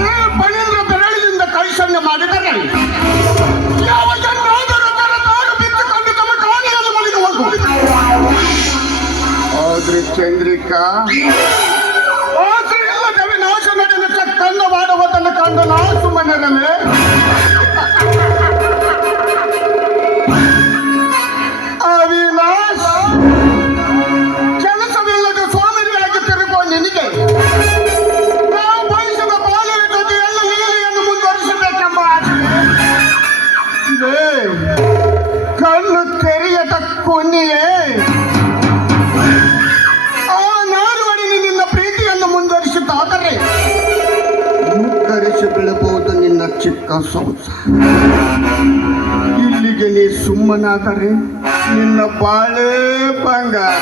ಈ ಪಣೀಂದ್ರ ಬೆರಳಿನಿಂದ ಕೈ ಸಣ್ಣ ಮಾಡಿದರೆ ಯಾವ ಜನ್ಮಾದರೂ ಕರತಾರು ಬಿತ್ತುಕೊಂಡು ತಮ್ಮ ಕಾಣಿಯಲ್ಲಿ ಮನೆಗೆ ಹೋಗು. ಆದ್ರೆ ಚಂದ್ರಿಕಾ ಆದ್ರೆ ಇಲ್ಲದ ವಿನಾಶ ನಡೆದ ಚಕ್ಕಂದ ಮಾಡುವುದನ್ನು ಕಂಡು ನಾ ಸುಮ್ಮನೆ ಅವಿನಾಶ್ ಕೆಲಸವಿಲ್ಲದ ಸೋಮರಿಯಾಗಿ ತಿರುಗುವ ನಿನಗೆ ನಾವು ಬಯಸಿದ ಬಾಲ್ಯದ ಜೊತೆ ಎಲ್ಲ ಲೀಲೆಯನ್ನು ಮುಂದುವರಿಸಬೇಕೆಂಬ ಆಸೆ ಕಣ್ಣು ತೆರೆಯದ ಕೊನೆಯೇ ಆ ನಾಲ್ವಡಿಗೆ ನಿನ್ನ ಪ್ರೀತಿಯನ್ನು ಮುಂದುವರಿಸುತ್ತಾದರೆ ಮುಗ್ಗರಿಸಿ ಬೀಳಬಹುದು ನಿನ್ನ ಚಿಕ್ಕ ಸೌಸ. ಇಲ್ಲಿಗೆ ನೀ ಸುಮ್ಮನಾದರೆ ನಿನ್ನ ಬಾಳೆ ಬಂಗಾರ.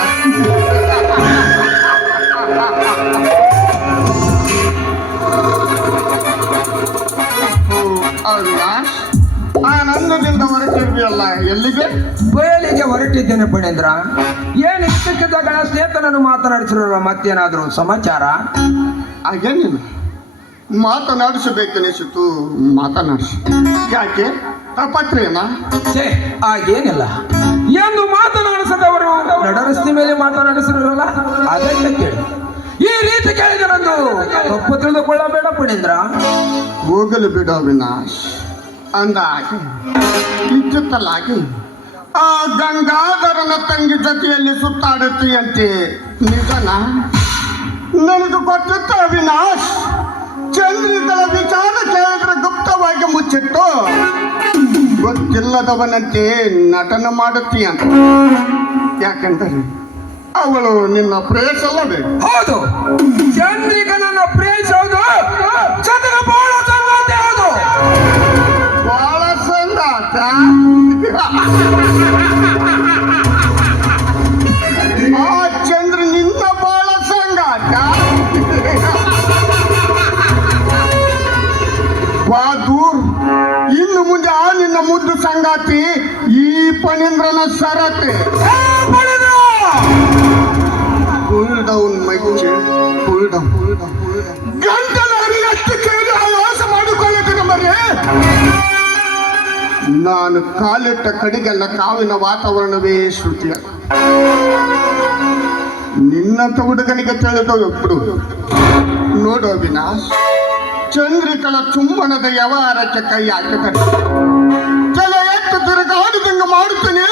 ಆನಂದದಿಂದ ಹೊರಟಿರ್ವಿಯಲ್ಲ, ಎಲ್ಲಿಗೆ? ಬಯಲಿಗೆ ಹೊರಟಿದ್ದೇನೆ ಪಣೇಂದ್ರ. ಏನು ಇದ್ದಕ್ಕಿದ್ದಾಗ ಸ್ನೇಹಿತನನ್ನು ಮಾತನಾಡಿಸಿರೋ ಮತ್ತೇನಾದರೂ ಸಮಾಚಾರ? ಹಾಗೇನಿಲ್ಲ, ಮಾತನಾಡಿಸಬೇಕನಿಸಿತು ಮಾತನಾಡಿಸಿ. ಯಾಕೆ ತಪತ್ರೇನಾ? ಹಾಗೇನಿಲ್ಲ, ಎಂದು ಮಾತನಾಡಿಸದವರು ನಡರಸ್ತಿ ಮೇಲೆ ಮಾತನಾಡಿಸಿರಲ್ಲ, ಅದಕ್ಕೆ ಕೇಳಿ. ಈ ರೀತಿ ಕೇಳಿದರಂದು ತಪ್ಪು ತಿಳಿದುಕೊಳ್ಳಬೇಡ ಪಣೇಂದ್ರ. ಹೋಗಲು ಬಿಡು ಅವಿನಾಶ್. ಅಂದಾಗಿ ಇಚ್ಚಿತ್ತಲಾಗಿ ಆ ಗಂಗಾಧರನ ತಂಗಿ ಜೊತೆಯಲ್ಲಿ ಸುತ್ತಾಡುತ್ತೀಯಂತೆ, ನಿಜನಾ? ನನಗೆ ಗೊತ್ತಿತ್ತು ಅವಿನಾಶ್, ಚಂದ್ರಿಕಳ ವಿಚಾರ ಕೇಳಿದ್ರೆ ಗುಪ್ತವಾಗಿ ಮುಚ್ಚಿಟ್ಟು ಗೊತ್ತಿಲ್ಲದವನಂತೆ ನಟನ ಮಾಡುತ್ತೀಯಂತ. ಯಾಕೆಂದರೆ ಅವಳು ನಿನ್ನ ಪ್ರೇಯಸಲ್ಲವೇ? ಹೌದು, ಚಂದ್ರಿಕ ನನ್ನ ಪ್ರೇಯಸೋದು, ಚಂದ್ರ ಬಹಳ ಸಂಗಾತಿ. ಹೌದು, ಬಹಳ ಸಂಗಾತ. ಆ ಚಂದ್ರ ನಿನ್ನ ಬಹಳ ಸಂಗಾತ. ಬಹದ್ದೂರ್, ಇನ್ನು ಮುಂದೆ ಆ ನಿನ್ನ ಮುದ್ದು ಸಂಗಾತಿ ಈ ಪಣೀಂದ್ರನ ಸರತೆ. Cool down my child, cool down. ಗಂಟಲ ಅರಿಯಷ್ಟು ಕೇಳಿ ಆವಾಸ ಮಾಡಿಕೊಳ್ಳುತ್ತಿನ ಮರೆ. ನಾನು ಕಾಲಿಟ್ಟ ಕಡೆಗೆಲ್ಲ ಕಾವಿನ ವಾತಾವರಣವೇ ಶ್ರುತಿಯ. ನಿನ್ನಂತ ಹುಡುಗನಿಗೆ ತಿಳಿದು ಬಿಡು. ನೋಡು ಅವಿನಾಶ್, ಚಂದ್ರಿಕಳ ಚುಂಬನದ ವ್ಯವಹಾರಕ್ಕೆ ಕೈ ಹಾಕಿದರೆ ಕೆಲ ಎತ್ತು ತಿರುಗಾಡಿದಂಗೆ ಮಾಡುತ್ತೇನೆ.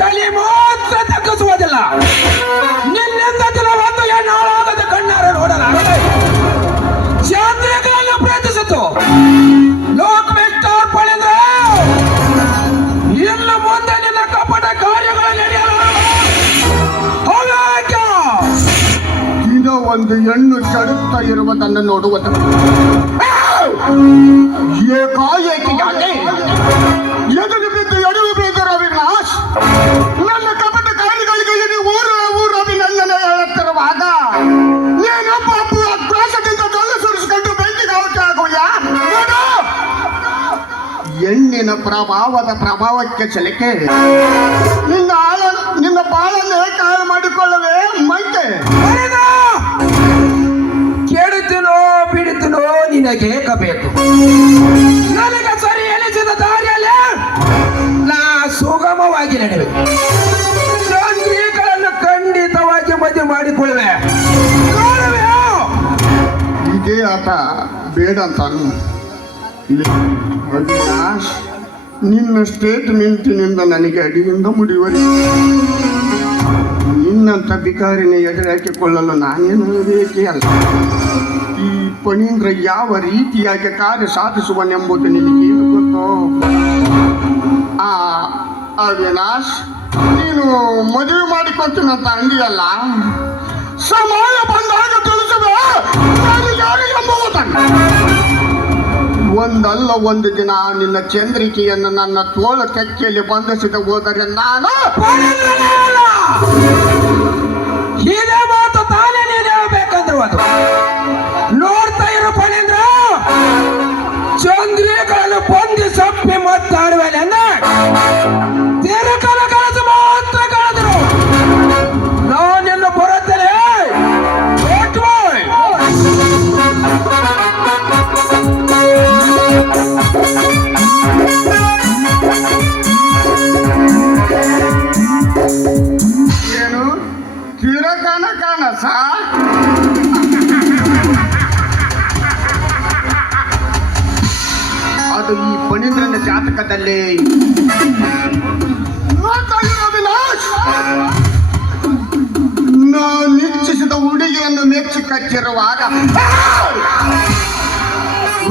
ತಲೆ ಮಾತ್ರ ತಗ್ಗಿಸುವುದಿಲ್ಲ. ನಿನ್ನಿಂದ ಒಂದು ಹೆಣ್ಣಾಳಾಗದ ಕಣ್ಣಾರ ನೋಡಲಾರದೆ ಚಂದ್ರಿಕಳನ್ನು ಪ್ರೀತಿಸಿತು ಲೋಕವೆಸ್ಟಾರ್ ಪಡೆದ್ರ. ಇನ್ನು ಮುಂದೆ ನಿನ್ನ ಕಪಟ ಕಾರ್ಯಗಳು ನಡೆಯಲು ದಿನ ಒಂದು ಹೆಣ್ಣು ಕೆಡುತ್ತಾ ಇರುವುದನ್ನು ನೋಡುವುದು ಏಕಾಏಕಿಯಾಗಿ ಎದುರು ಬಿದ್ದು ಎಡವಿ ಬಿದ್ದರು ಅವಿನಾಶ್. ನನ್ನ ಕಪಟ ಕಾರ್ಯಗಳಿಗೆ ಊರು ಅಭಿನಂದನೆ ಹೇಳುತ್ತಿರುವಾಗ ನೀನೊಬ್ಬ ಕ್ರೋಶದಿಂದ ತೊಲೆ ಸುರಿಸಿಕೊಂಡು ಬೆಂಕಿಗೆ ಔಟ್ ಆಗುವ ಹೆಣ್ಣಿನ ಪ್ರಭಾವಕ್ಕೆ ಚಲಿಕೆ ನಿನ್ನ ಬಾಳನ್ನೇ ಕಾಳು ಮಾಡಿಕೊಳ್ಳುವೆ ಮೈಕೆ. ಕೇಳುತ್ತನೋ ಬಿಡುತ್ತನೋ ನಿನಗೆ ಬೇಕು. ನನಗೆ ಸರಿ ಎನಿಸಿದ ದಾರಿಯಲ್ಲಿ ನಾ ಸುಗಮವಾಗಿ ನಡೆವೆ. ಚಂದ್ರಿಕಳನ್ನು ಖಂಡಿತವಾಗಿ ಮದುವೆ ಮಾಡಿಕೊಳ್ಳುವೆ. ಇದೇ ಆಟ ಬೇಡ ಅಂತ ಅವಿನಾಶ್. ನಿನ್ನ ಸ್ಟೇಟ್ಮೆಂಟಿನಿಂದ ನನಗೆ ಅಡಿಯಿಂದ ಮುಡಿಯುವರಿ. ನಿನ್ನಂಥ ಬಿಕಾರಿನ ಎದುರು ಹಾಕಿಕೊಳ್ಳಲು ನಾನೇನು ಬೇಕೇ ಅಲ್ಲ. ಈ ಪಣೀಂದ್ರ ಯಾವ ರೀತಿಯಾಗಿ ಕಾರ್ಯ ಸಾಧಿಸುವನೆಂಬುದು ನಿನಗೇನು ಗೊತ್ತೋ? ಅವಿನಾಶ್, ನೀನು ಮದುವೆ ಮಾಡಿಕೊಳ್ತೀನಂತ ಅಂದಿಯಲ್ಲ, ಸಮಯ ಬಂದಾಗ ತಿಳಿಸುವೆ ಯಾರು ಎಂಬುವುದನ್ನು. ಒಂದಲ್ಲ ಒಂದು ದಿನ ನಿನ್ನ ಚಂದ್ರಿಕೆಯನ್ನು ನನ್ನ ತೋಳ ಕೆಕ್ಕೆಯಲ್ಲಿ ಬಂಧಿಸಿದ ಹೋದರೆ ನಾನು ಇದೇ ಮಾತು ತಾನೇ ನೀನು ಹೇಳ್ಬೇಕಂದ್ರು. ಅದು ನೋಡ್ತಾ ಇರೋ ಪಣೇಂದ್ರ, ಚಂದ್ರಿಕಳನ್ನು ಬಂದಿ ಸಪ್ಪಿ ಮತ್ತ ನನ್ನ ಜಾತಕದಲ್ಲಿ ಅವಿನಾಶ್, ನಾನು ಇಚ್ಛಿಸಿದ ಹುಡುಗಿಯನ್ನು ಮೆಚ್ಚಿ ಕಚ್ಚಿರುವಾಗ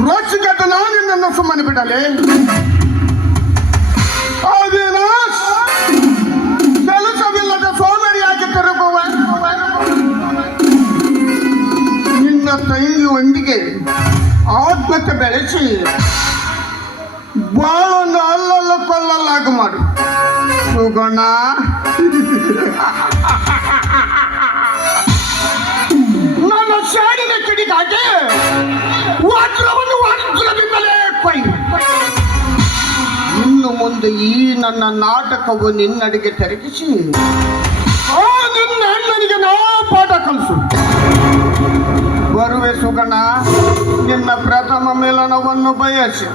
ರೋಚಿಗೆದ್ದ ನಾನು ನನ್ನ ಸುಮ್ಮನೆ ಬಿಡಲೆ? ಅವಿನಾಶ್, ಕೆಲಸವಿಲ್ಲದ ಸೋಮರಿಯಾಗಿ ತಿರುಗುವ ನಿನ್ನ ತಂಗಿಯೊಂದಿಗೆ ಆತ್ಮಹತ್ಯೆ ಬೆಳೆಸಿ ಬಾಳನ್ನು ಅಲ್ಲಲ್ಲ ಕೊಲ್ಲಲ್ಲಾಗ ಮಾಡು ಸುಗಣ. ನನ್ನ ಶಾಡಿನ ಕಿಡಿಗಾಗಿ ವಜ್ರವನ್ನು ವಜ್ರದಿಂದಲೇ ಕೊಯ್ದು ಇನ್ನು ಮುಂದೆ ಈ ನನ್ನ ನಾಟಕವು ನಿನ್ನಡಿಗೆ ತೆರಗಿಸಿ ನಿನ್ನ ಅಣ್ಣನಿಗೆ ನಾ ಪಾಠ ಕಲಿಸು. ಬರುವೆ ಸುಗಣ, ನಿನ್ನ ಪ್ರಥಮ ಮಿಲನವನ್ನು ಬಯಸಿ.